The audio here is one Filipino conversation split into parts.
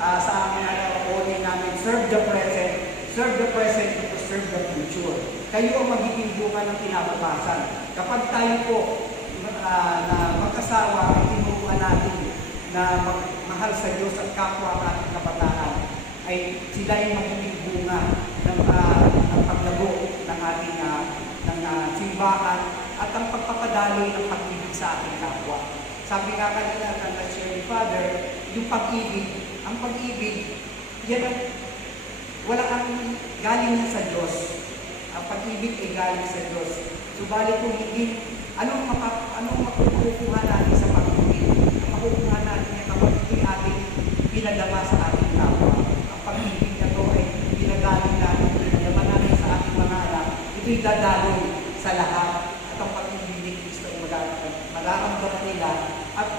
Sa amin calling namin, serve the present to serve the future. Kayo ang magiging bunga ng kinabukasan. Kapag tayo po na mag-asawa ay tinuruan natin na magmahal sa Diyos at kapwa ang ating kabataan, ay sila yung magiging bunga ng paglago ng ating simbahan at ang pagpapadaloy ng pag-ibig sa ating kapwa. Sabi nga kanina, share ni Father, yung pag-ibig, ang pag-ibig, yan ang wala ang galing niya sa Diyos. Ang pag-ibig ay galing sa Diyos. Subalit kung hindi, anong makukuha natin sa pag-ibig? Ang makukuha natin ay kapag ito'y ating pinadama sa ating kapwa. Ang pag-ibig na ito ay pinagaling natin, pinadama natin sa ating mga anak. Ito'y dadaloy sa lahat. At ang pag-ibig ni Kristo ay magaramdaman nila at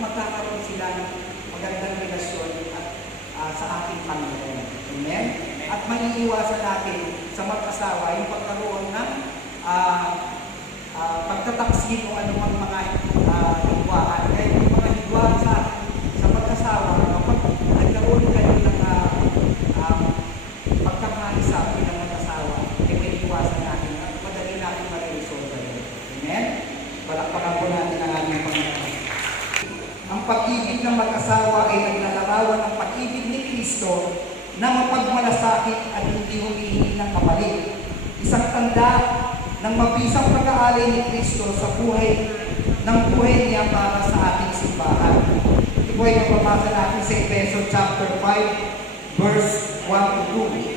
magkakaroon sila ng magandang relasyon sa ating Panginoon. Amen? At maiiwasan natin sa mag-asawa yung pagkaroon ng pagtataksin o anumang mga higwaan. Kaya yung mga higwaan sa mag-asawa, kapag nagkaroon kayo ng pagkakaisa bilang mag-asawa, ay maiiwasan natin at madali natin ma-resolve yun. Amen? Palakpakan po natin ang aming Panginoon. Ang pag-ibig ng mag-asawa ay naglalarawan ng pag-ibig ni Kristo na mapagmalasakit at hindi humihingi ng kapalit. Isang tanda ng mabisang pag-aalay ni Kristo sa buhay niya para sa ating simbahan. Ito po ay mapapasa natin sa Efeso chapter 5, verse 1 to 2.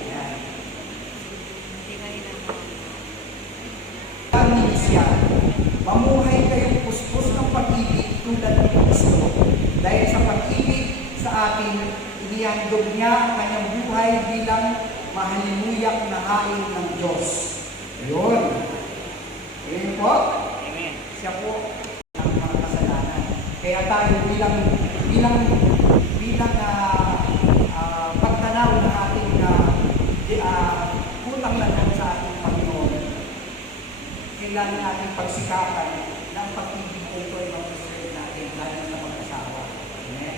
Mamuhay kayong puspos ng pag-ibig tulad ni Kristo. Dahil sa pag-ibig sa atin, inihandog niya ang kanyang buhay bilang mahalimuyak na hain ng Diyos. Ayun. Ayun po. Amen. Siya po ang mga kasalanan. Kaya tayo bilang pagtanaw ng ating utang na loob sa ating Panginoon, kailangan natin pagsikapan na ang pag-ibig na ito ay mag-serve natin lalo sa mag-asawa. Amen?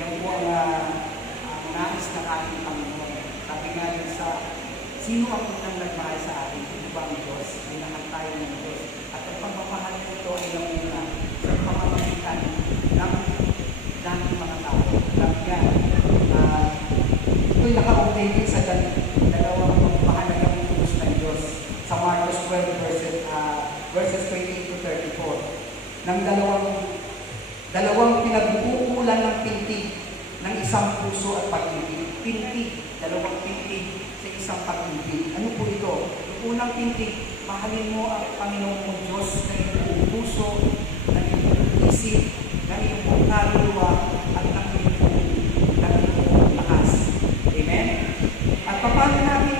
Yan po ang nais ng ating Panginoon. Sabi nga din sa sino ang unang nagmahal sa atin? Ito ba ang Diyos? Minahal tayo ng Diyos. At ang pagmamahal nito ay namuna sa pamamagitan ng mga tao. Sabi nga, ito'y naka-update din sa dalawang mahalagang utos ng Diyos sa Marcos 12 verses 28 to 34. Ng dalawang pinagbubulan ng pintig ng isang puso at pag-ibig. Pintig, dalawang pintig sa isang pag-ibig. Ano po ito? Yung unang pintig, mahalin mo ang Panginoon mong Diyos ng iyong puso, ng iyong isip, ng iyong buong kaluluwa, at ng iyong lakas. Amen? At paano namin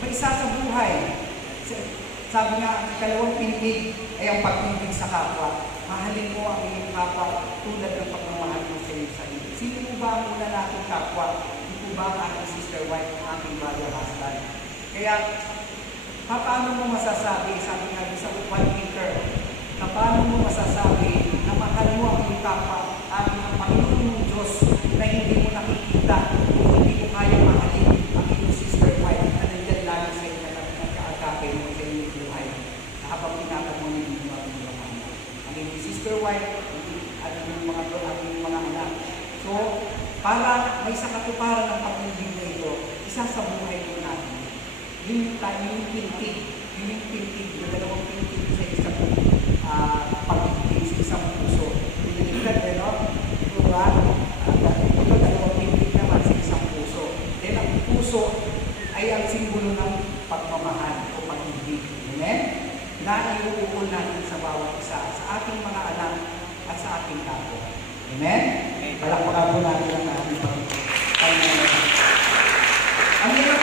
maisa sa buhay? Sabi nga, ang ikalawang pintig ay ang pag-ibig sa kapwa. Mahalin mo ang iyong kapwa tulad ng pagmamahal mo sa iyong sarili. Sino mo ba ang muna natin kapwa? Ito ba ang ating sister wife, ang ating brother husband? Kaya, paano mo masasabi, sabi nga sa 1 Peter, paano mo masasabi na mahal mo ang iyong kapwa at ang Panginoon mong Diyos na hindi mo nakikita, hindi mo kaya mahalin ang iyong sister wife na nandiyan lagi sa inyo na nagkaagape mo sa inyong buhay na habang pinatag mo ng mga buhay. Ang iyong sister wife at yung mga anak. So, para may sa katuparan ng pag-ibig na ito, isa sa buhay mo natin. Yung pintig, yung dalawang pintig sa isang pag-ibig, sa isang puso. Pinagigad, ito ba? Ito dalawang pintig naman sa isang puso. Then ang puso ay ang simbolo ng pagmamahal o pag-ibig. Amen? Na iuukol natin sa bawat isa, sa ating mga anak at sa ating kapwa. Amen? Palakpakan po natin ang ating Panginoon. Ang hirap